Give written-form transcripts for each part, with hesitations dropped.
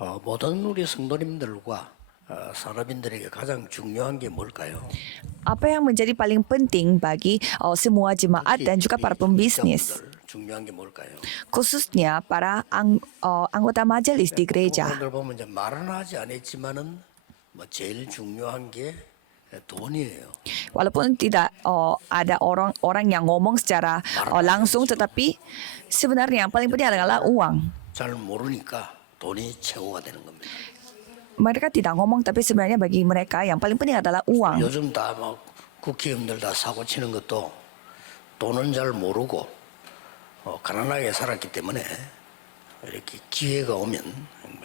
모든 우리 성도님들과 산업인들에게 가장 중요한 게 뭘까요? Apa yang menjadi paling penting bagi semua jemaat dan juga para pembisnis, 기자분들 중요한 게 뭘까요? khususnya para anggota majelis di 보통 gereja. 사람들 보면 이제 말은 하지 않았지만은 뭐 제일 중요한 게 돈이에요. Walaupun tidak ada orang-orang yang ngomong secara langsung, tetapi sebenarnya yang paling penting adalah uang. 잘 모르니까 돈이 최고가 되는 겁니다. Mereka tidak ngomong, tapi sebenarnya bagi mereka yang paling penting adalah uang. 요즘 다 막 국회의원들 다 사고 치는 것도 돈은 잘 모르고 가난하게 살았기 때문에 이렇게 기회가 오면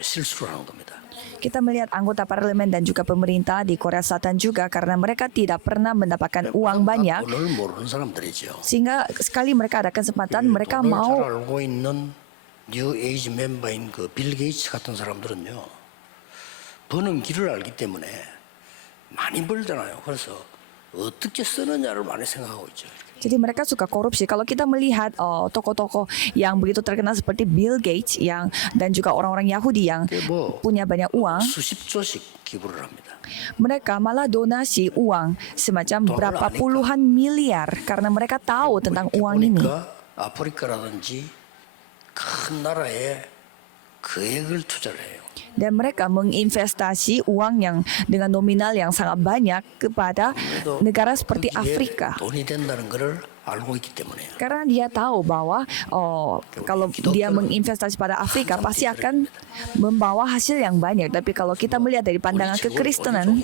실수를 하는 겁니다. Kita melihat anggota parlemen dan juga pemerintah di Korea Selatan juga karena mereka tidak pernah mendapatkan uang banyak, 돈을 모르는 사람들이죠. sehingga sekali mereka ada kesempatan mereka 돈을 잘 mau 알고 있는 뉴 에이지 멤버인 그 빌 게이츠 같은 사람들은요, 버는 길을 알기 때문에 많이 벌잖아요. 그래서 어떻게 쓰느냐를 많이 생각하고 있죠. jadi mereka suka korupsi. Kalau kita melihat tokoh-tokoh yang begitu terkenal seperti Bill Gates dan juga orang-orang Yahudi yang 뭐 punya banyak uang, 수십 조씩 기부를 합니다. mereka malah donasi uang semacam 돈을 berapa 아니까. puluhan miliar karena mereka tahu tentang uang ini. 보니까 아프리카라든지 큰 나라에 거액을 투자를 해요. Dan mereka menginvestasi uang yang dengan nominal yang sangat banyak kepada negara seperti 거기에 Afrika. 돈이 된다는 것을 알고 있기 때문에요. Karena dia tahu bahwa kalau dia menginvestasi pada Afrika pasti akan membawa hasil yang banyak. Tapi kalau kita melihat dari pandangan kekristenan,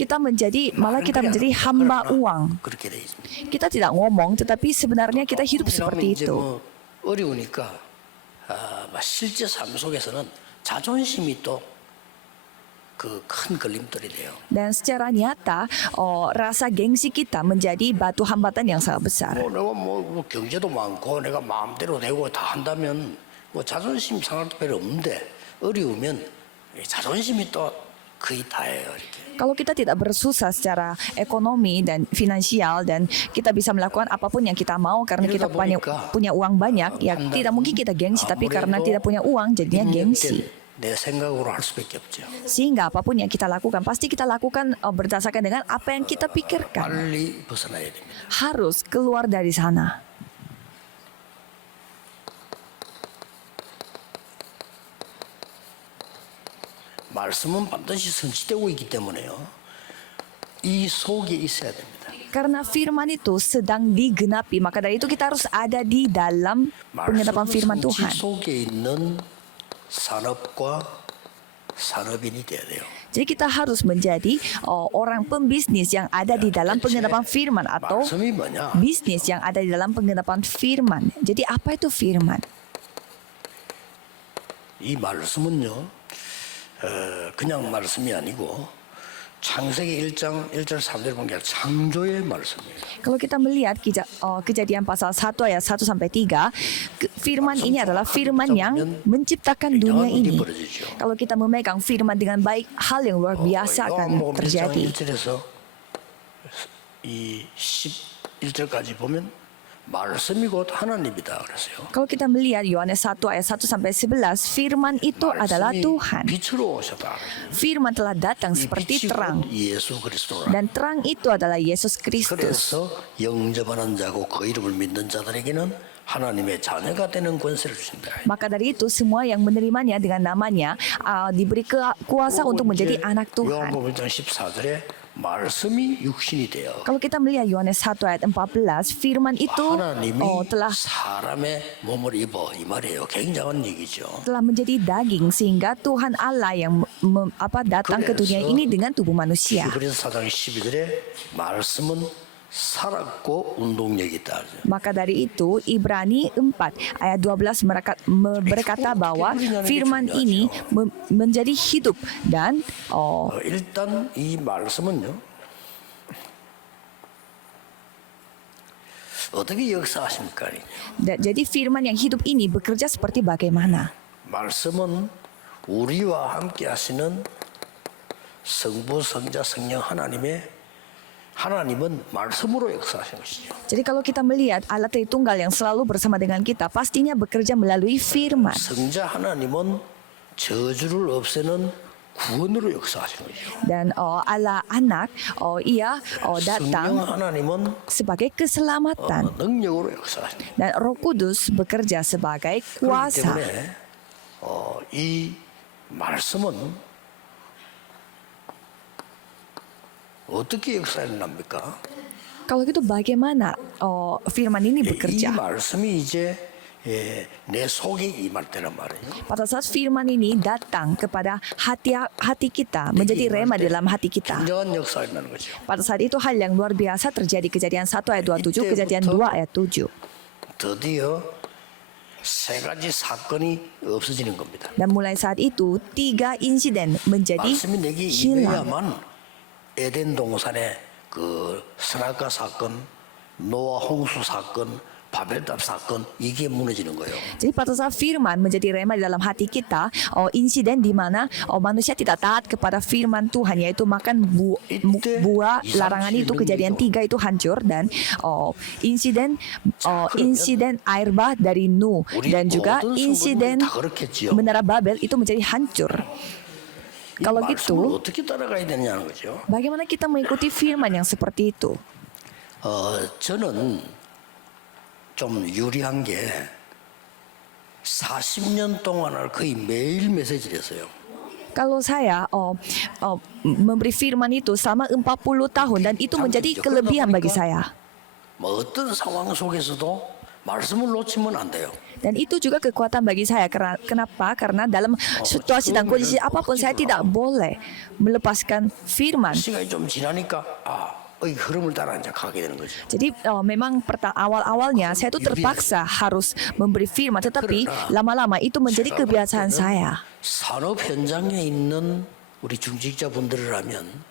kita menjadi hamba uang. 그렇게 돼 있습니다. Kita tidak ngomong, tetapi sebenarnya kita hidup seperti 이제 itu. 뭐 어려우니까 실제 삶 속에서는 자존심이 또 그 큰 걸림돌이 돼요. Dan secara nyata, rasa gengsi kita menjadi batu hambatan yang sangat besar. 뭐 내가 뭐 경제도 많고 내가 마음대로 되고 다 한다면 뭐 자존심 상할 필요 없는데 어려우면 이 자존심이 또 거의 다예요 이렇게. Kalau kita tidak bersusah secara ekonomi dan finansial dan kita bisa melakukan apapun yang kita mau karena kita punya uang banyak, ya tidak mungkin kita gengsi, tapi karena tidak punya uang jadinya gengsi. 내 생각으로 할 수밖에 없죠. Sehingga apapun yang kita lakukan pasti kita lakukan berdasarkan dengan apa yang kita pikirkan. 빨리 벗어나야 됩니다. Harus keluar dari sana. 말씀은 반드시 성취되고 있기 때문에요. 이 속에 있어야 됩니다. Karena firman itu sedang digenapi, maka dari itu kita harus ada di dalam penggenapan firman 성취 Tuhan. 속에 있는 산업과 산업인이 돼야 돼요. Jadi kita harus menjadi orang pembisnis yang ada di dalam penggenapan firman atau 말씀이 뭐냐? bisnis yang ada di dalam penggenapan firman. Jadi apa itu firman? 이 말씀은요, 그냥 말씀이 아니고 창세기 1장 1절 3절 보면 창조의 말씀이에요. Kalau kita melihat kejadian pasal 1 ayat 1 sampai 3, firman ini adalah firman yang menciptakan dunia ini. Kalau kita memegang firman dengan baik, hal yang luar biasa akan 요한복음 1장 terjadi. 1절에서 이 11절까지 보면 말씀이 곧 하나님이다 그랬어요. Kalau kita melihat Yohanes 1 ayat 1 sampai 11, firman itu adalah 말씀이 Tuhan. 빛으로 오셨다 그랬어요. Firman telah datang 이 빛이 seperti terang. 곧 예수 그리스도라. Dan terang itu adalah Yesus Kristus. 그래서 영접하는 자고 그 이름을 믿는 자들에게는 하나님의 자녀가 되는 권세를 주신다. Maka dari itu semua yang menerimanya dengan namanya diberi kuasa untuk menjadi anak Tuhan. 요한복음 1장 14절에 말씀이 육신이 되어 Kalau kita melihat Yohanes 1 ayat 14, firman itu 하나님이 telah 사람의 몸을 입어 이 말이에요. 굉장한 얘기죠. menjadi daging sehingga Tuhan Allah yang datang ke dunia ini dengan tubuh manusia. 히브리서 4장 12절에 말씀은 살았고 운동력이 있다. Maka dari itu Ibrani 4 ayat 12 berkata bahwa firman ini menjadi hidup dan 일단 이 말씀은요. 어떻게 역사하십니까? jadi firman yang hidup ini bekerja seperti bagaimana? 말씀은 우리와 함께 하시는 성부, 성자, 성령 하나님은 말씀으로 역사하신 것이죠. Jadi kalau kita melihat Allah Tritunggal yang selalu bersama dengan kita, pastinya bekerja melalui firman. 성자 하나님은 저주를 없애는 구원으로 역사하시는 거죠. Dan Allah anak ia 성령 datang 하나님은 sebagai keselamatan 능력으로 역사하시는 거죠. dan Roh Kudus bekerja sebagai 그렇기 kuasa. 때문에 이 말씀은 어떻게 역사해납니까? Kalau gitu bagaimana firman ini 이 bekerja? 말씀이 이제 내 속에 임할 때란 말이에요. Pada saat firman ini datang kepada hati kita, menjadi rema di dalam hati kita. 굉장한 역사가 일어나는 거죠. Pada saat itu hal yang luar biasa terjadi. Kejadian 1 ayat 27, Kejadian 2 ayat 7. 드디어 세 가지 사건이 없어지는 겁니다. Dan mulai saat itu 3 insiden menjadi 말씀이 내게 hilang. 임해야만 에덴 동산의 그 선악과 사건, 노아 홍수 사건, 바벨탑 사건 이게 무너지는 거예요. Jadi pada saat firman menjadi rema di dalam hati kita, insiden di mana manusia tidak taat kepada firman Tuhan, yaitu makan buah larangan itu, Kejadian 3 itu hancur, dan insiden air bah dari Nuh, dan juga insiden menara Babel itu menjadi hancur. Kalau gitu, 어떻게 따라가야 되냐는 거죠. bagaimana kita mengikuti firman yang seperti itu? 저는 좀 유리한 게 40년 동안을 거의 매일 메시지를 했어요. Kalau saya memberi firman itu selama 40 tahun, dan itu menjadi kelebihan bagi saya. 뭐 어떤 상황 속에서도 말씀을 놓치면 안 돼요. Dan itu juga kekuatan bagi saya. Kenapa? Karena dalam situasi dan kondisi apapun saya tidak boleh melepaskan firman. 시간이 좀 지나니까 이 흐름을 따라 이제 가게 되는 거죠. Jadi memang awal-awalnya saya itu terpaksa harus memberi firman, tetapi lama-lama itu menjadi kebiasaan saya. 산업 현장에 있는 우리 중직자분들이라면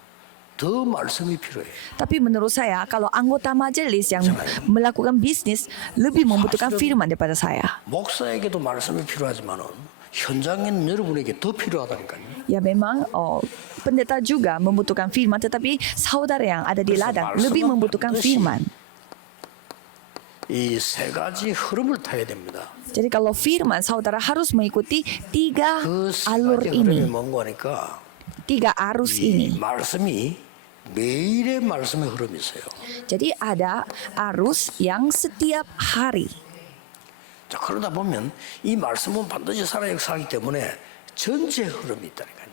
더 말씀이 필요해요. Tapi menurut saya, kalau anggota majelis yang melakukan bisnis lebih membutuhkan firman daripada saya. 목사에게도 말씀이 필요하지만은 현장에는 여러분에게 더 필요하다니까요. Ya memang pendeta juga membutuhkan firman, tetapi saudara yang ada di ladang lebih membutuhkan firman. 이 세 가지 흐름을 타야 됩니다. Jadi kalau firman, saudara harus mengikuti 3 그 세 alur 가지 흐름이 ini, 뭔가 하니까 3 arus 이 ini. 말씀이 매일의 말씀의 흐름이 있어요. Jadi ada arus yang setiap hari. 자, 그러다 보면 이 말씀은 반드시 살아 역사하기 때문에 전체 흐름이 있다니까요.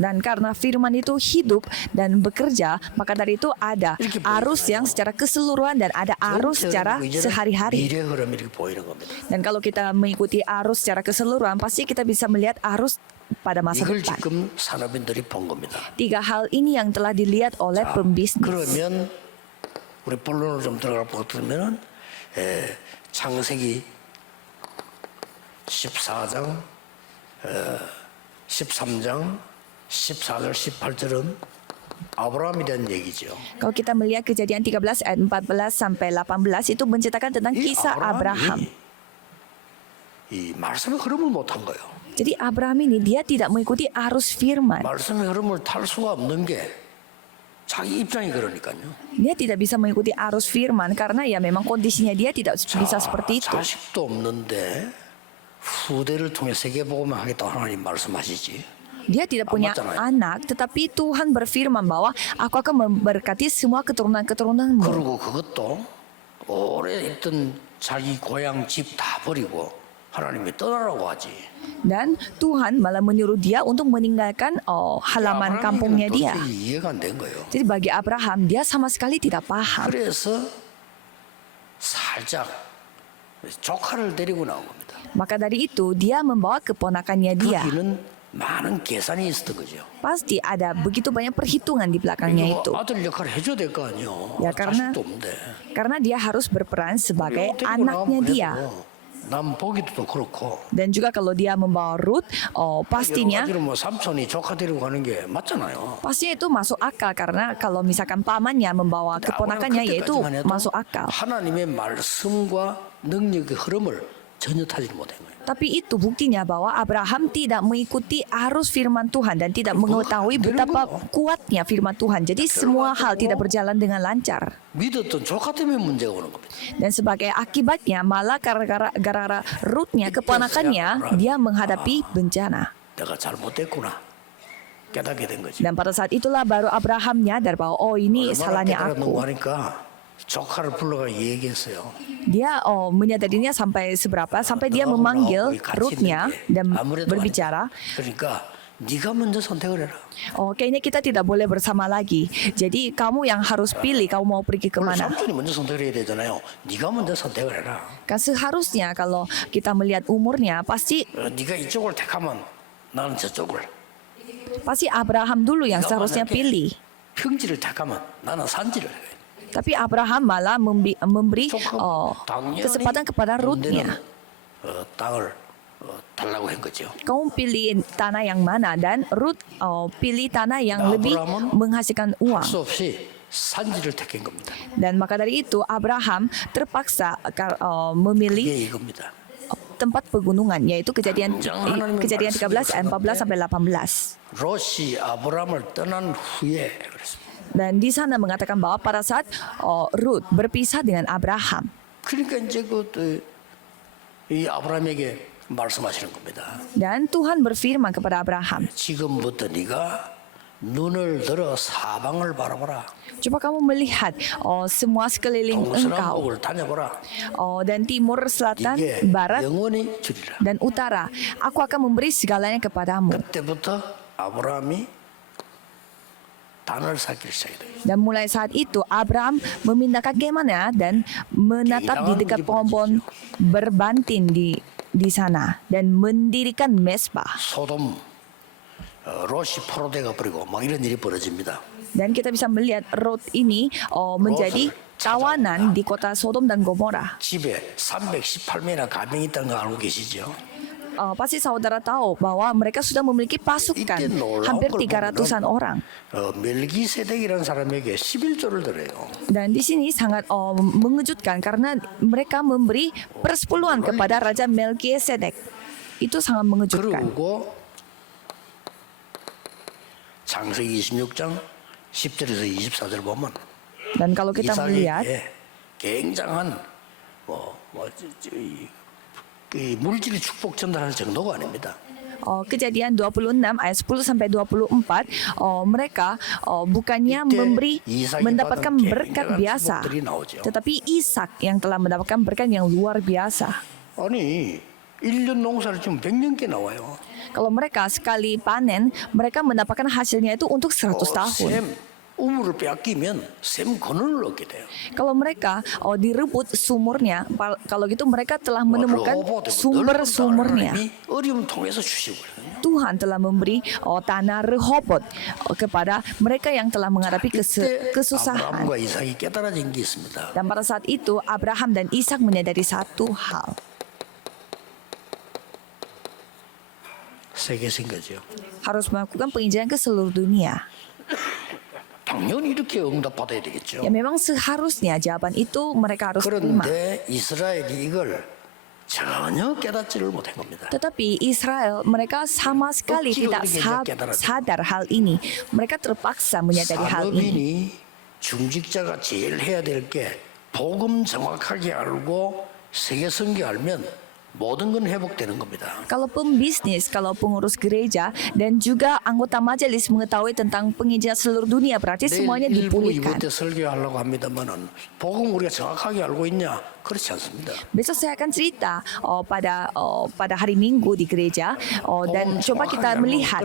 Dan karena firman itu hidup dan bekerja, maka dari itu ada arus yang secara keseluruhan dan ada arus secara sehari-hari. 미래 흐름이 이렇게 보이는 겁니다. Dan kalau kita mengikuti arus secara keseluruhan, pasti kita bisa melihat arus pada masa 이걸 depan. 지금 산업인들이 본 겁니다. 3 hal ini yang telah dilihat oleh 자, pembisnis. 그러면 우리 본론으로 좀 들어가 보면은 창세기 14장, 13장, 14절, 18절은 아브라함에 대한 얘기죠. Kalau kita melihat Kejadian 13 ayat 14 sampai 18 itu menceritakan tentang 이 kisah Abraham. 이 말씀의 흐름을 못한 거예요. Jadi Abraham ini dia tidak mengikuti arus firman. 말씀의 흐름을 탈 수가 없는 게 자기 입장이 그러니까요. Dia tidak bisa mengikuti arus firman karena ya memang kondisinya dia tidak bisa seperti itu. 자식도 없는데 후대를 통해 세계복음을 하겠다 하나님 말씀하시지. Dia tidak punya anak, tetapi Tuhan berfirman bahwa aku akan memberkati semua keturunan-keturunanmu. 그리고 그것도 오래 있던 자기 고향 집 다 버리고 하나님이 떠나라고 하지. Dan Tuhan malah menyuruh dia untuk meninggalkan halaman kampungnya dia. 이해가 안 된 거예요. Jadi bagi Abraham dia sama sekali tidak paham. 그래서 살짝 조카를 데리고 나온 겁니다. Maka dari itu dia membawa keponakannya 그 dia. 길은 많은 계산이 있었던 거죠. Pasti ada begitu banyak perhitungan di belakangnya itu. 아들 역할을 해줘야 될 거 아니에요. Ya, karena- 자식도 없는데. Karena dia harus berperan sebagai 데리고 anaknya 나가면 dia. 그래도 남 보기도 그렇고. Dan juga kalau dia membawa Ruth, pastinya 여러 가지로 뭐 삼촌이 조카 데리고 가는 게 맞잖아요. pastinya itu masuk akal, karena kalau misalkan pamannya membawa keponakannya, yaitu masuk akal. 하나님의 말씀과 능력의 흐름을 전혀 타지를 못한 거예요. Tapi itu buktinya bahwa Abraham tidak mengikuti arus firman Tuhan dan tidak mengetahui betapa kuatnya firman Tuhan. Jadi semua hal tidak berjalan dengan lancar. 믿었던 조카 때문에 문제가 오는 겁니다. Dan sebagai akibatnya malah gara-gara Rutnya, keponakannya, dia menghadapi bencana. 내가 잘못됐구나 깨닫게 된 거지. Dan pada saat itulah baru Abraham nyadar bahwa oh ini 얼마나 salahnya 깨달았는고 aku. 하니까 조카를 불러가 얘기했어요. Dia menyadarinya sampai seberapa, sampai dia memanggil Rutnya dan berbicara, 그러니까 네가 먼저 선택을 해라. oh kayaknya kita tidak boleh bersama lagi. Jadi kamu yang harus pilih kamu mau pergi 원래 kemana. 삼촌이 먼저 선택을 해야 되잖아요. 네가 먼저 선택을 해라. Kan seharusnya kalau kita melihat umurnya pasti 네가 이쪽을 택하면 나는 저쪽을. Abraham dulu yang seharusnya pilih. 평지를 택하면 나는 산지를 해. Tapi Abraham malah memberi 당연히 kesempatan kepada Rutnya. 땅을 달라고 한 거죠. Kamu pilih tanah yang mana dan Ruth pilih tanah yang lebih menghasilkan 할 uang. 수 없이 산지를 택한 겁니다. Dan maka dari itu Abraham terpaksa memilih 이게 이겁니다. tempat pegunungan yaitu kejadian 13 ayat 14 sampai 18. 롯이 아브라함을 떠난 후에 그랬습니다. Dan di sana mengatakan bahwa pada saat Ruth berpisah dengan Abraham. 그러니까 이제 이 아브라함에게 말씀하시는 겁니다. Dan Tuhan berfirman kepada Abraham, 지금부터 네가 눈을 들어 사방을 바라보라. coba kamu melihat semua sekeliling engkau 동서남북을 다녀보라. dan timur, selatan, 이게 barat, 영원히 주리라. dan utara. Aku akan memberi segalanya kepadamu. 그때부터 아브라함이 단을 쌓기를 시작해요. Dan mulai saat itu Abraham memindahkan kemahnya dan menatap di dekat pohon-pohon berbantin di sana dan mendirikan mesbah. 소돔 롯이 포로돼가 버리고 막 이런 일이 벌어집니다. Dan kita bisa melihat Lot ini menjadi tawanan di kota Sodom dan Gomora. 집에 318명이나 가병이 있다는 거 알고 계시죠? Pasti saudara tahu bahwa mereka sudah memiliki pasukan hampir 300-an orang. 멜기세덱이라는 사람에게 11조를 드려요. Dan di sini sangat mengejutkan karena mereka memberi persepuluhan kepada Raja Melkisedek. Itu sangat mengejutkan. 그리고 창세기 26장 10절에서 24절 보면 Dan kalau kita melihat 굉장한 이 물질의 축복 전달하는 정도가 아닙니다. Kejadian 26 ayat 10 sampai 24 mereka bukannya mendapatkan berkat biasa, tetapi Ishak yang telah mendapatkan berkat yang luar biasa. 아니 1년 농사를 지금 100년께 나와요. Kalau mereka sekali panen, mereka mendapatkan hasilnya itu untuk 100 tahun. 샘 우물을 빼앗기면 샘 근원을 얻게 돼요. Kalau mereka direbut sumurnya, kalau gitu mereka telah menemukan sumber-sumurnya. 어려움 통해서 주시고 그래요. Tuhan telah memberi tanah Rehobot kepada mereka yang telah menghadapi kesusahan. 아브라함과 이삭이 깨달아진 게 있습니다. Dan pada saat itu Abraham dan Ishak menyadari satu hal. 세계신 거죠. Harus melakukan penginjilan ke seluruh dunia. 당연히 이렇게 응답받아야 되겠죠. Ya memang seharusnya jawaban itu mereka harus terima. 그런데 이스라엘이 이걸 전혀 깨닫지를 못한 겁니다. Tetapi Israel mereka sama sekali tidak sadar hal ini. Mereka terpaksa menyadari hal ini. 산업인이 중직자가 제일 해야 될 게 복음 정확하게 알고 세계 선교 알면 모든 건 회복되는 겁니다. Kalau pembisnis, kalau pengurus gereja dan juga anggota majelis mengetahui tentang penginjilan seluruh dunia, berarti semuanya dipulihkan. 이번 때 설교하려고 합니다만은 복음 우리가 정확하게 알고 있냐? 그렇지 않습니다. Besok saya akan cerita pada hari Minggu di gereja dan coba kita melihat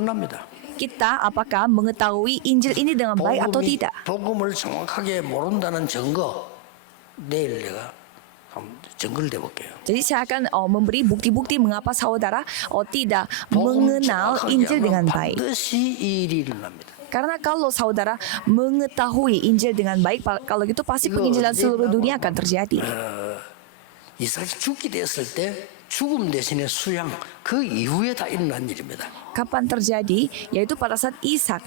kita apakah mengetahui Injil ini dengan baik atau tidak. 복음을 정확하게 모른다는 증거 내일 내가 증거를 대볼게요. Jadi saya akan memberi bukti-bukti mengapa saudara tidak mengenal Injil dengan baik. 반드시 이 일이 일어납니다. Karena kalau saudara mengetahui Injil dengan baik, kalau gitu pasti penginjilan seluruh dunia akan terjadi. 이삭이 죽게 됐을 때 죽음 대신에 수양 그 이후에 다 일어난 일입니다. Kapan terjadi? Yaitu pada saat Ishak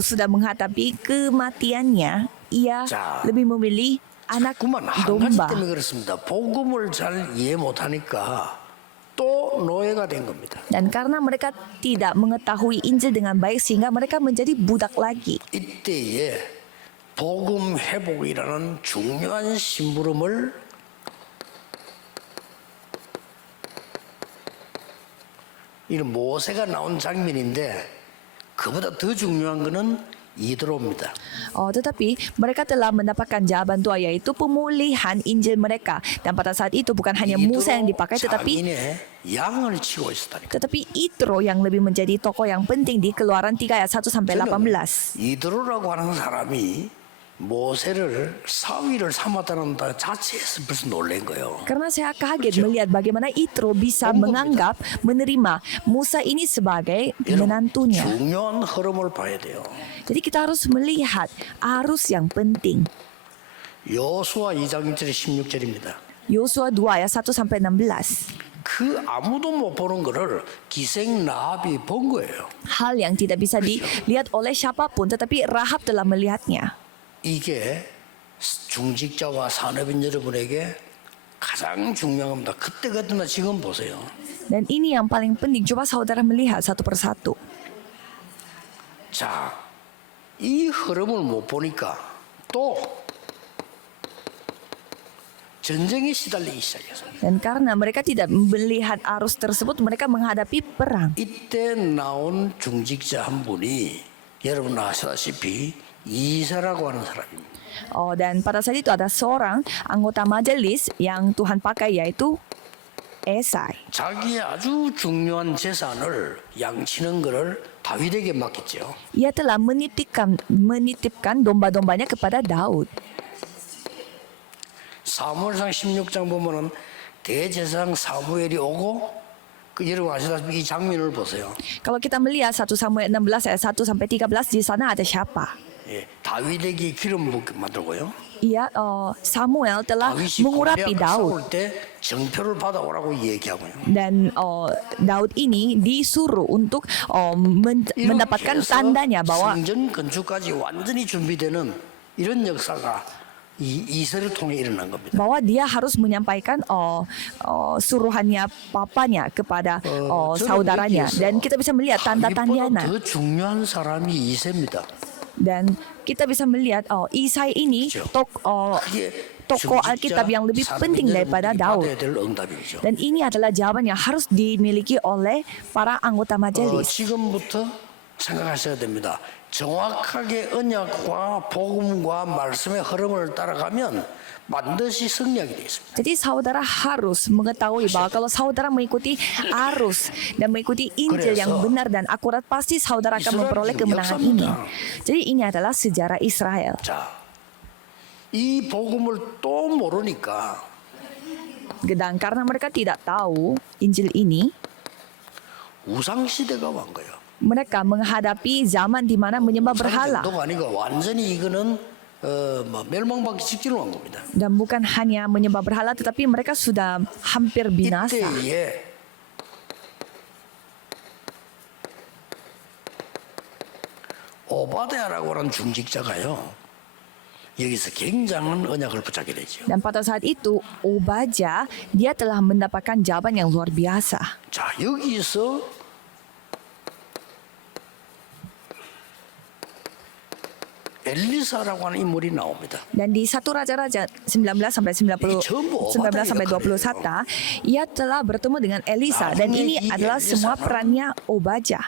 sudah menghadapi kematiannya, ia lebih memilih anak 그만 한 가지 domba. 때문에 그렇습니다. 복음을 잘 이해 못하니까 또 노예가 된 겁니다. Dan karena mereka tidak mengetahui Injil dengan baik sehingga mereka menjadi budak lagi. 이때에 복음 회복이라는 중요한 심부름을 이는 모세가 나온 장면인데 그보다 더 중요한 것은 이드로입니다. Tetapi mereka telah mendapatkan jawaban doa yaitu pemulihan Injil mereka. Dan pada saat itu bukan hanya Musa yang dipakai 장인의 양을 치고 있었다니까. tetapi Yitro yang lebih menjadi tokoh yang penting di Keluaran 3 ayat 1 sampai 18. 이드로라고 하는 사람이 모세를 사위를 삼았다는 자체에서 벌써 놀란 거예요. Karena saya kaget melihat bagaimana Yitro bisa menganggap menerima Musa ini sebagai menantunya. 중요한 흐름을 봐야 돼요. Jadi kita harus melihat arus yang penting. 여호수아 2장 1절 16절입니다. Yosua 2 ayat 1 sampai 16. 그 아무도 못 보는 거를 기생 라합이 본 거예요. Hal yang tidak bisa dilihat oleh siapapun tetapi Rahab telah melihatnya. 이게 중직자와 산업인 여러분에게 가장 중요한 겁니다. 그때 같으나 지금 보세요. Dan ini yang paling penting. Coba saudara melihat satu persatu. 자, 이 흐름을 못 보니까 또 전쟁에 시달리기 시작했어요. Dan karena mereka tidak melihat arus tersebut, mereka menghadapi perang. 이때 나온 중직자 한 분이 여러분 아시다시피 이사라고 하는 사람입니다. Dan pada saat itu ada seorang anggota majelis yang Tuhan pakai yaitu Esai. 자기의 아주 중요한 재산을 양치는 것을 다윗에게 맡겼죠. Ia telah menitipkan domba-dombanya kepada Daud. 사무엘상 16장 보면은 대제사장 사무엘이 오고 여러분 아시다시피 이 장면을 보세요. Kalau kita melihat 1 Samuel 16 ayat 1 sampai 13 di sana ada siapa? 예, 다윗에게 기름 붓게 만들고요. Ia Samuel telah 다윗이 mengurapi 골리앗과 Daud. 싸울 때 정표를 받아오라고 얘기하고요. Dan Daud ini disuruh untuk mendapatkan tandanya bahwa 성전 건축까지 완전히 준비되는 이런 역사가 이세를 통해 일어난 겁니다. bahwa dia harus menyampaikan suruhannya papanya kepada saudaranya dan kita bisa melihat tanda-tandanya 더 중요한 사람이 이세입니다. dan kita bisa melihat Isai ini tokoh Alkitab yang lebih penting daripada Daud. Dan ini adalah jawaban yang harus dimiliki oleh para anggota majelis. 지금부터 생각하셔야 됩니다. 정확하게 언약과 복음과 말씀의 흐름을 따라가면 반드시 승리하게 되어 있습니다. Jadi saudara harus mengetahui bahwa kalau saudara mengikuti arus dan mengikuti Injil yang benar dan akurat, pasti saudara akan memperoleh kemenangan ini. Jadi ini adalah sejarah Israel. 자, 이 복음을 또 모르니까 Dan karena mereka tidak tahu Injil ini, 우상 시대가 온 거예요. mereka menghadapi zaman di mana menyembah berhala. 정도가 아니고 완전히 이거는 멸망받기 직전으로 온 겁니다. Dan bukan hanya menyembah berhala, tetapi mereka sudah hampir binasa. 이때에 오바댜라고 하는 중직자가요. 여기서 굉장한 언약을 붙잡게 되죠. Dan pada saat itu, Obadya, dia telah mendapatkan jawaban yang luar biasa. 자, 여기서 엘리사라고 하는 인물이 나옵니다. Dan di 1 Raja-Raja 19 sampai 19 sampai 21, ia telah bertemu dengan Elisa dan ini adalah semua perannya Obadya.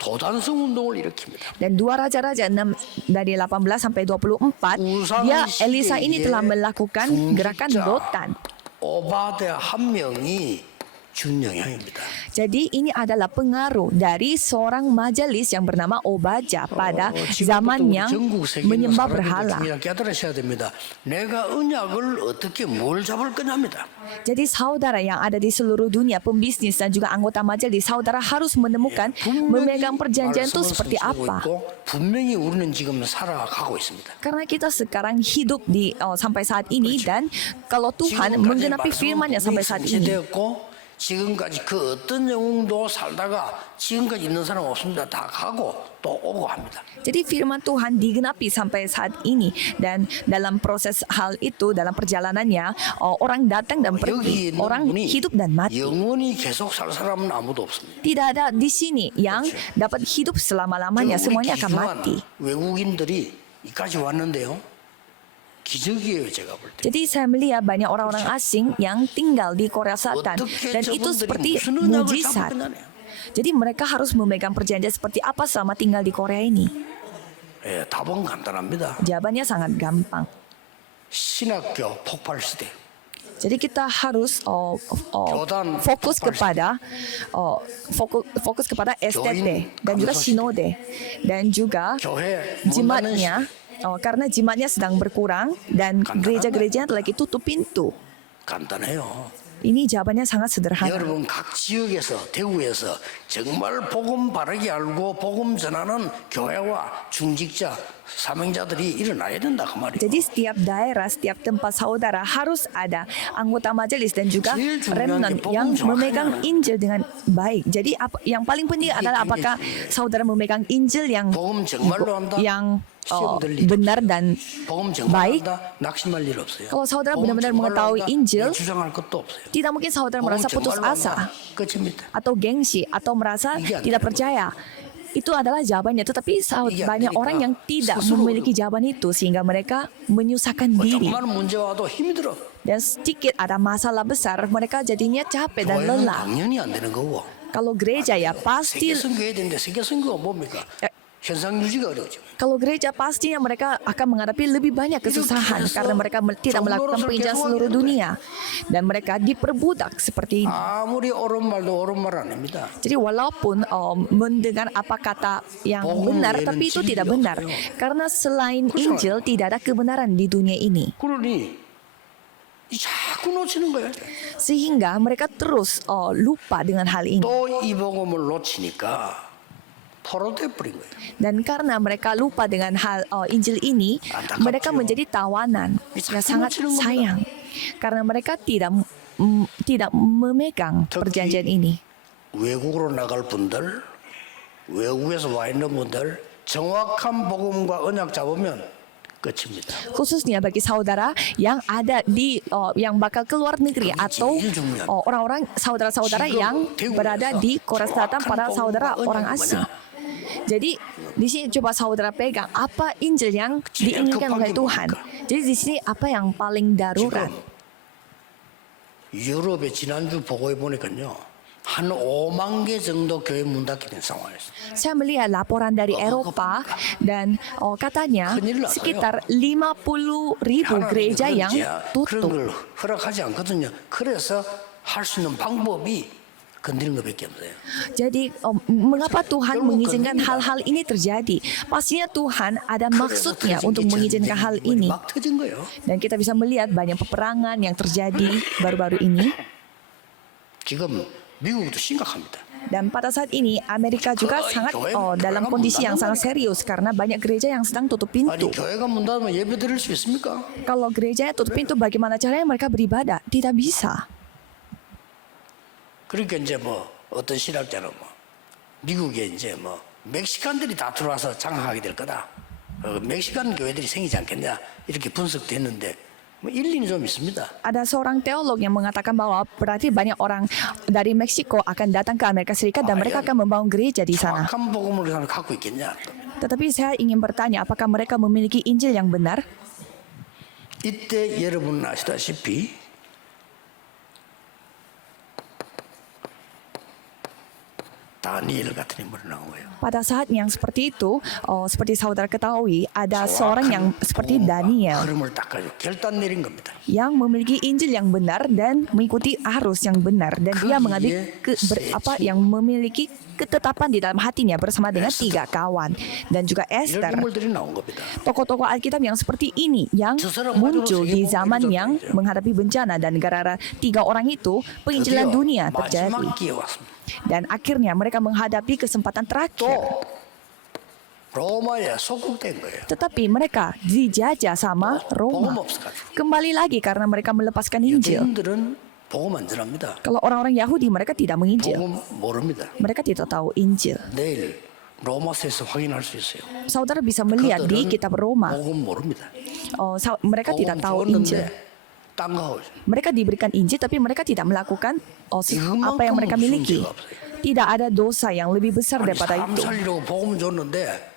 도단성 운동을 일으킵니다. Dan 2 Raja-Raja 6 dari 18 sampai 24, dia Elisa ini telah melakukan gerakan Dotan. 오바댜 한 명이 준 영향입니다. Jadi ini adalah pengaruh dari seorang majelis yang bernama Obadya pada zaman yang menyembah berhala. 깨달으셔야 됩니다. 내가 언약을 어떻게 뭘 잡을 거냐입니다. Jadi saudara yang ada di seluruh dunia, pembisnis dan juga anggota majelis, saudara harus menemukan memegang perjanjian itu seperti apa. 분명히 우리는 지금 살아가고 있습니다. Karena kita sekarang hidup di sampai saat ini dan kalau Tuhan menggenapi firman-Nya sampai saat ini. 지금까지 그 어떤 영웅도 살다가 지금까지 있는 사람 없습니다. 다 가고 또 오고 합니다. Jadi firman Tuhan digenapi sampai saat ini dan dalam proses hal itu dalam perjalanannya orang datang dan 여기 pergi, 있는 orang 분이 hidup dan mati. 영원히 계속 살 사람은 아무도 없습니다. Tidak ada di sini yang dapat hidup selama-lamanya, 우리 semuanya akan 귀중한 mati. 외국인들이 이까지 왔는데요. 기적이에요, 제가 볼 때. Jadi saya melihat banyak orang-orang asing yang tinggal di Korea Selatan 어떻게 dan itu 저분들이 seperti 무슨 언약을 잡고 mujizat. 끝나네요. Jadi mereka harus memegang perjanjian seperti apa selama tinggal di Korea ini? 예, 답은 간단합니다. Jawabannya sangat gampang. 신학교 폭발 시대. Jadi kita harus 교단 fokus 폭발 kepada fokus kepada STT 교인 dan juga 감소 sinode dan juga 교회 문 닫는 jimatnya karena jimatnya sedang berkurang dan 간단하다. gereja-gerejanya lagi tutup pintu. 간단해요. Ini jawabannya sangat sederhana. 여러분 각 지역에서 대구에서 정말 복음 바르게 알고 복음 전하는 교회와 중직자 사명자들이 일어나야 된다 그 말이에요. Jadi setiap daerah, setiap tempat saudara harus ada anggota majelis dan juga 제일 중요한 remnant 게 복음 yang memegang 정확하냐. Injil dengan baik. Jadi yang paling penting adalah 굉장히 apakah 중요해요. saudara memegang Injil 복음 정말로 한다. yang 시험 들 일. benar dan 복음 정말 baik. 한다. 낙심할 일 없어요. Kalau saudara 복음 benar-benar 정말로 mengetahui 한다. Injil, 주장할 것도 없어요. tidak mungkin saudara 복음 merasa putus 정말로 asa 한다. 끝입니다. atau gengsi atau merasa 이게 안 tidak 되는 percaya. Itu adalah jawabannya. Tetapi 이게 안 banyak 되니까 orang yang tidak 스스로 memiliki jawaban itu sehingga mereka menyusahkan diri. 조그마한 문제 와도 힘이 들어. Dan sedikit ada masalah besar, mereka jadinya capek dan 교회는 lelah. 당연히 안 되는 거고. Kalau gereja ya pasti, 세계 선교해야 되는데 세계 선교가 뭡니까? 현상 유지가 어려워져. kalau gereja pastinya mereka akan menghadapi lebih banyak kesusahan karena mereka tidak melakukan penginjilan seluruh dunia dan mereka diperbudak seperti ini. 아무리 옳은 말도 옳은 말 아닙니다. Jadi walaupun mendengar apa kata yang benar, tapi itu tidak benar karena selain Injil tidak ada kebenaran di dunia ini. 그러니 이 자꾸 놓치는 거예요. Sehingga mereka terus lupa dengan hal ini. 또 이 복음을 놓치니까 포로돼 버린 거예요. Dan karena mereka lupa dengan hal Injil ini, 안타깝죠. mereka menjadi tawanan yang sangat sayang karena mereka tidak memegang perjanjian ini. 외국으로 나갈 분들, 외국에서 와 있는 분들 정확한 복음과 언약 잡으면 끝입니다. Khususnya bagi saudara yang ada di yang bakal keluar negeri atau orang-orang saudara-saudara yang berada di Korea Selatan para saudara orang asing. Jadi di sini coba saudara pegang apa Injil yang diinginkan oleh Tuhan. Jadi di sini apa yang paling darurat. 유럽의 지난주 보고해 보니까요. 한 5만 개 정도 교회 문 닫게 된 상황이었어요. Saya melihat laporan dari Eropa dan katanya sekitar 50.000 gereja yang 그런 tutup. 걸 허락하지 않거든요. 그래서 할 수 있는 방법이 건드리는 것밖에 없어요. Jadi mengapa Tuhan mengizinkan hal-hal ini terjadi? Pastinya Tuhan ada maksudnya untuk mengizinkan hal ini. 막 터진 거예요. Dan kita bisa melihat banyak peperangan yang terjadi baru-baru ini. 지금 미국도 심각합니다. Dan pada saat ini Amerika juga sangat dalam kondisi yang sangat serius karena banyak gereja yang sedang tutup 아니 pintu. 교회가 문 닫으면 예배 드릴 수 있습니까? Kalau gerejanya tutup pintu, bagaimana caranya mereka beribadah? Tidak bisa. 그러니까 이제 뭐 어떤 신학자는 뭐 미국에 이제 뭐 멕시칸들이 다 들어와서 장악하게 될 거다. 멕시칸 교회들이 생기지 않겠냐 이렇게 분석됐는데 뭐 일리는 좀 있습니다. Ada seorang teolog yang mengatakan bahwa berarti banyak orang dari Meksiko akan datang ke Amerika Serikat dan mereka akan membangun gereja di sana. 정확한 복음을 갖고 있겠냐? Tetapi saya ingin bertanya, apakah mereka memiliki Injil yang benar? 이때 여러분 아시다시피 다니엘 같은 인물이 나온 거예요. Pada saat yang seperti itu, seperti saudara ketahui, ada seorang yang seperti Daniel 흐름을 닦아줘 결단 내린 겁니다. yang memiliki Injil yang benar dan mengikuti arus yang benar dan dia mengambil yang memiliki ketetapan di dalam hatinya bersama dengan 3 kawan dan juga 이런 Esther. 인물들이 나온 겁니다. Tokoh-tokoh Alkitab yang seperti ini yang muncul di zaman yang menghadapi bencana dan gara-gara 3 orang itu penginjilan dunia terjadi. 마지막 기회 왔습니다. Dan akhirnya mereka menghadapi kesempatan terakhir. 또 로마에 속국된 거예요. Tetapi mereka dijajah sama Roma. Kembali lagi karena mereka melepaskan Injil. 유대인들은 복음 안 전합니다. Kalau orang-orang Yahudi mereka tidak menginjil. 복음 모릅니다. Mereka tidak tahu Injil. 내일 로마서에서 확인할 수 있어요. Saudara bisa melihat di kitab Roma. 복음 모릅니다. Mereka tidak tahu Injil. 딴 거 하고 있어요. Mereka diberikan Injil tapi mereka tidak melakukan apa yang mereka 이것만큼 miliki. 무슨 죄가 없어요. Tidak ada dosa yang lebih besar 아니, daripada 사람 itu. 살리려고 복음 줬는데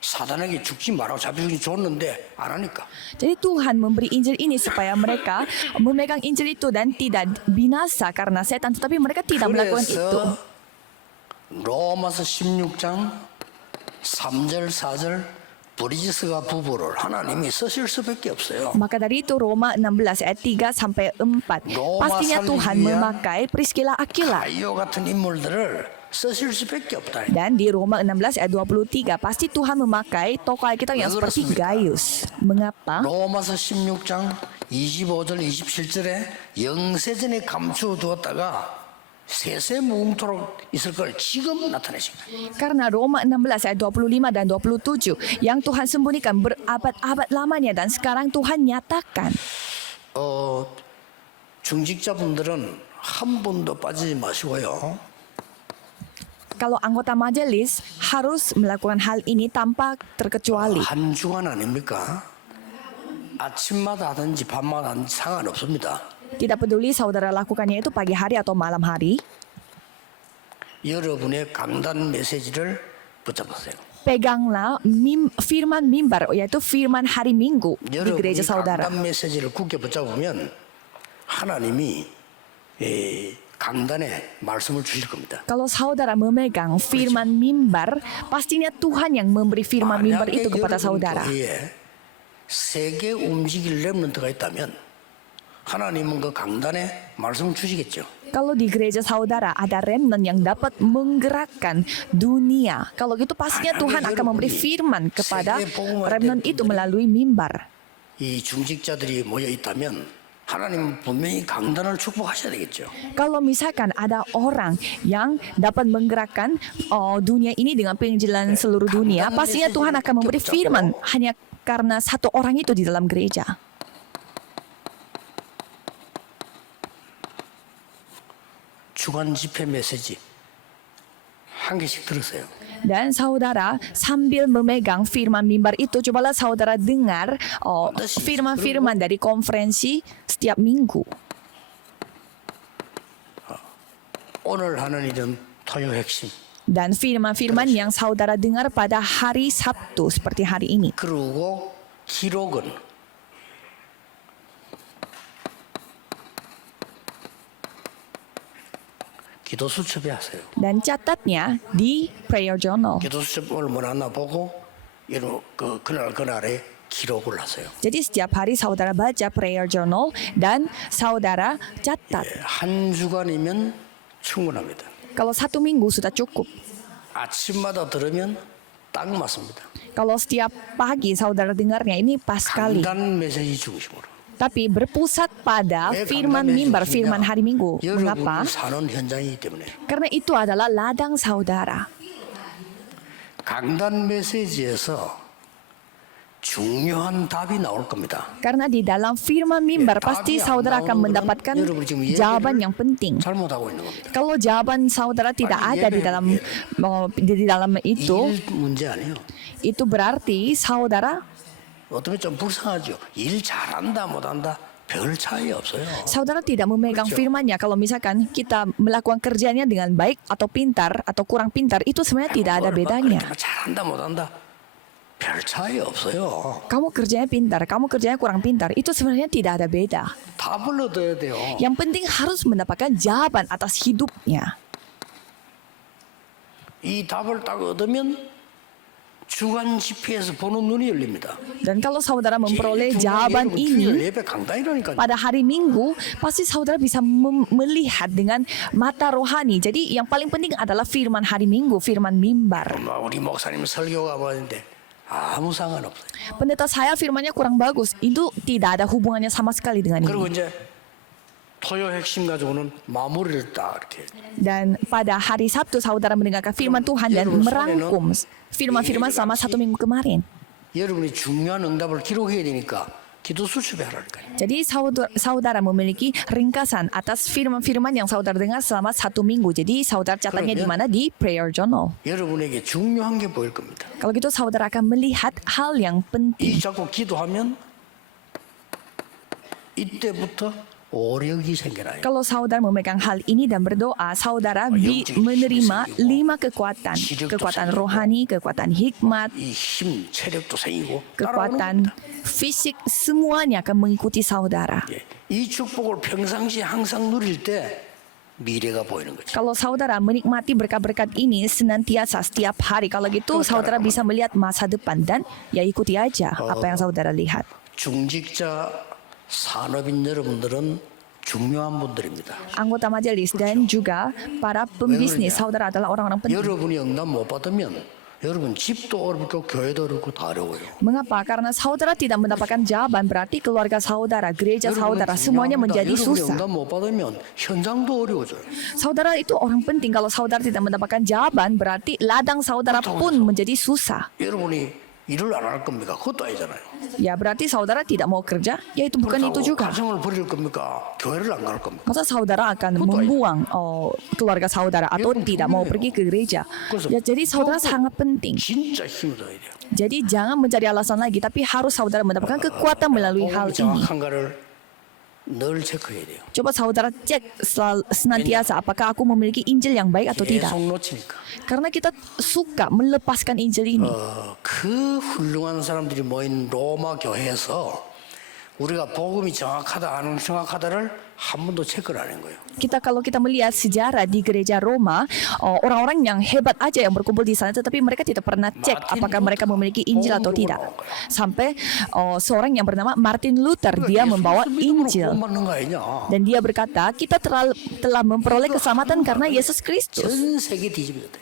사단에게 죽지 말라고 잡혀주기 줬는데 안 하니까. Jadi Tuhan memberi Injil ini supaya mereka memegang Injil itu dan tidak binasa karena setan, tetapi mereka tidak melakukan itu. 그래서 로마서 16장 3절 4절 브리지스가 부부를 하나님이 쓰실 수밖에 없어요. Maka dari itu Roma 16 ayat 3 sampai 4. Roma Pastinya Tuhan salibia, memakai Priscilla Aquila. 가이오 같은 인물들을 쓰실 수밖에 없다. Dan di Roma 16 ayat 23 pasti Tuhan memakai tokoh Alkitab yang Menurut seperti mereka. Gaius. Mengapa? 로마서 16장 25절 27절에 영세전에 감추어 두었다가 세세 무궁토록 있을 걸 지금 나타내신 거예요. Karena Roma 16 ayat 25 dan 27 yang Tuhan sembunyikan berabad-abad lamanya dan sekarang Tuhan nyatakan. 중직자분들은 한 분도 빠지지 마시고요. Kalau anggota majelis harus melakukan hal ini tanpa terkecuali. 한 주간 아닙니까? 아침마다 하든지 밤마다 하든지 상관없습니다. Tidak peduli saudara lakukannya itu pagi hari atau malam hari. 여러분의 강단 메시지를 붙잡으세요. Peganglah firman mimbar, yaitu firman hari Minggu di 여러분이 gereja saudara. 강단 메시지를 굳게 붙잡으면 하나님이 강단에 말씀을 주실 겁니다. Kalau saudara memegang firman mimbar, pastinya Tuhan yang memberi firman mimbar itu kepada saudara. 교회에 세계 움직일 렘넌트가 있다면 하나님은 그 강단에 말씀을 주시겠죠. Kalau di gereja saudara ada remnant yang dapat menggerakkan dunia, kalau gitu pastinya Tuhan akan memberi firman kepada remnant itu melalui mimbar. 이 중직자들이 모여 있다면 하나님은 분명히 강단을 축복하셔야 되겠죠. Kalau misalkan ada orang yang dapat menggerakkan dunia ini dengan penginjilan seluruh dunia, pastinya Tuhan akan memberi firman hanya karena satu orang itu di dalam gereja. 주간 집회 메시지 한 개씩 들으세요. Dan saudara sambil memegang firman mimbar itu, cobalah saudara dengar firman-firman dari konferensi setiap minggu. 오늘 하는 일은 토요 핵심. Dan firman-firman yang saudara dengar pada hari Sabtu seperti hari ini. 그리고 기록은 기도 수첩에 하세요. Dan catatnya di prayer journal. 기도 수첩을 하나 보고 이런 그날에 기록을 하세요. Jadi setiap hari saudara baca prayer journal dan saudara catat. 한 주간이면 충분합니다. Kalau satu minggu sudah cukup. 아침마다 들으면 딱 맞습니다. Kalau setiap pagi saudara dengarnya ini pas sekali. 강단 메시지 중심으로. Tapi berpusat pada 왜 firman 강단 mimbar, 메시지냐? firman hari Minggu. Mengapa? 여러분이 사는 현장이기 때문에. Karena itu adalah ladang saudara. 강단 메시지에서 중요한 답이 나올 겁니다. Karena di dalam firman mimbar pasti saudara akan mendapatkan jawaban yang penting. 잘못하고 있는 겁니다. Kalau jawaban saudara tidak ada di dalam itu, 일 문제 아니에요. itu berarti saudara 어쩌면 좀 불쌍하죠. 일 잘한다 못한다 별 차이 없어요. saudara tidak memegang firman-Nya. Kalau misalkan kita melakukan kerjanya dengan baik atau pintar atau kurang pintar, itu sebenarnya tidak ada bedanya. 잘한다 못한다 별 차이 없어요. Kamu kerjanya pintar, kamu kerjanya kurang pintar, itu sebenarnya tidak ada beda. 답을 얻어야 돼요. Yang penting harus mendapatkan jawaban atas hidupnya. 이 답을 딱 얻으면 주간 집회에서 보는 눈이 열립니다. Dan kalau saudara memperoleh 제일 중요한 게 jawaban 여러분 주일 ini 예배 강단이라니까요. pada hari Minggu, pasti saudara bisa melihat dengan mata rohani. Jadi yang paling penting adalah firman hari Minggu, firman mimbar. 우리 목사님 설교가 뭐인데 아무 상관없어요. Pendeta saya firmannya kurang bagus, itu tidak ada hubungannya sama sekali dengan 그리고 ini. 이제 토요 핵심 가지고는 마무리를 딱 이렇게 Dan pada hari Sabtu saudara mendengarkan firman Tuhan dan merangkum firman-firman selama 1 minggu kemarin. 여러분이 중요한 응답을 기록해야 되니까 기도 수첩에 하라니까요. Jadi saudara memiliki ringkasan atas firman-firman yang saudara dengar selama 1 minggu. Jadi saudara catatnya di mana? Di prayer journal. 여러분에게 중요한 게 보일 겁니다. Kalau gitu saudara akan melihat hal yang 이 penting. 자꾸 기도하면 이때부터 오력이 생겨나요. Kalau saudara memegang hal ini dan berdoa, saudara menerima 5 kekuatan. Kekuatan rohani, kekuatan hikmat, 이 힘, 체력도 생기고 따라오는 kekuatan 겁니다. fisik, semuanya akan mengikuti saudara. 예, 이 축복을 평상시 항상 누릴 때 미래가 보이는 거죠. Kalau saudara menikmati berkat-berkat ini senantiasa setiap hari, kalau gitu saudara bisa melihat masa depan dan ya ikuti aja apa yang saudara lihat. 중직자 산업인 여러분들은 중요한 분들입니다. Anggota majelis dan juga para pembisnis, saudara adalah orang-orang penting. 여러분이 응답 못 받으면 여러분 집도 어렵고 교회도 어렵고 다 어려워요. Mengapa? Karena saudara tidak mendapatkan jawaban, berarti keluarga saudara, gereja saudara, semuanya menjadi 여러분이 susah. 응답 못 받으면 현장도 어려워져요. Saudara itu orang penting. Kalau saudara tidak mendapatkan jawaban, berarti ladang saudara pun menjadi susah. 여러분이 일을 안 할 겁니까? 그것도 아니잖아요. Ya berarti saudara tidak mau kerja, ya itu bukan itu 그렇다고 juga. 가정을 버릴 겁니까? 교회를 안 갈 겁니까? Masa saudara akan membuang keluarga saudara atau tidak mau pergi ke gereja? Ya, jadi saudara sangat penting. 진짜 힘을 줘야 돼요. Jadi jangan mencari alasan lagi, tapi harus saudara mendapatkan kekuatan melalui hal 복음이 ini. 정확한가를 늘 체크해야 돼요. Coba saudara cek senantiasa apakah aku memiliki Injil yang baik atau tidak. 계속 놓치니까. Karena kita suka melepaskan Injil ini. 그 훌륭한 사람들이 모인 로마 교회에서 우리가 복음이 정확하다 안 정확하다를 한 번도 체크를 안 한 거예요. Kalau kita melihat sejarah di gereja Roma, orang-orang yang hebat aja yang berkumpul di sana, tetapi mereka tidak pernah cek apakah mereka memiliki Injil atau tidak. Sampai seorang yang bernama Martin Luther, dia membawa Injil. 구원받는 거 아니냐? Dan dia berkata, kita telah memperoleh keselamatan karena Yesus Kristus. 전 세계 뒤집어졌대.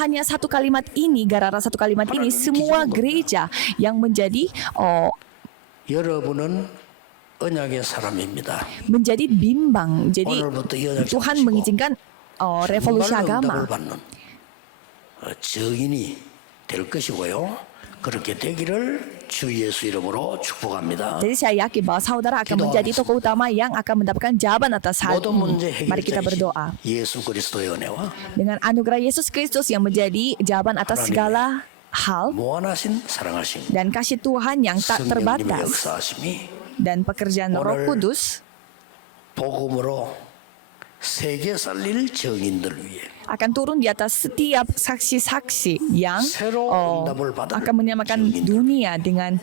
Hanya satu kalimat ini, gara-gara satu kalimat ini, semua gereja yang menjadi 여러분은 언약의 사람입니다. menjadi bimbang. Jadi 오늘부터 이 언약 Tuhan 잡으시고 mengizinkan revolusi 정말로 agama. 응답을 받는 증인이 될 것이고요. 그렇게 되기를 주 예수 이름으로 축복합니다. Jadi saya yakin bahwa saudara akan menjadi tokoh utama yang akan mendapatkan jawaban atas hal 모든 문제 ini. Mari kita 해결자이신 berdoa. 예수 그리스도의 은혜와 Dengan anugerah Yesus Kristus yang menjadi jawaban atas segala hal 무한하신 사랑하심 dan kasih Tuhan yang tak 성령님의 terbatas 역사하심이 dan pekerjaan Roh Kudus 복음으로 세계 살릴 증인들 위해 akan turun di atas setiap saksi-saksi yang 새로운 응답을 받을 akan menyamakan 증인들 dunia dengan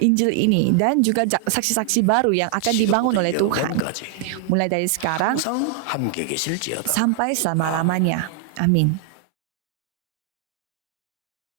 Injil ini dan juga saksi-saksi baru yang akan dibangun oleh Tuhan 영원까지 mulai dari sekarang 항상 함께 계실지어다. sampai selama-lamanya. Amin.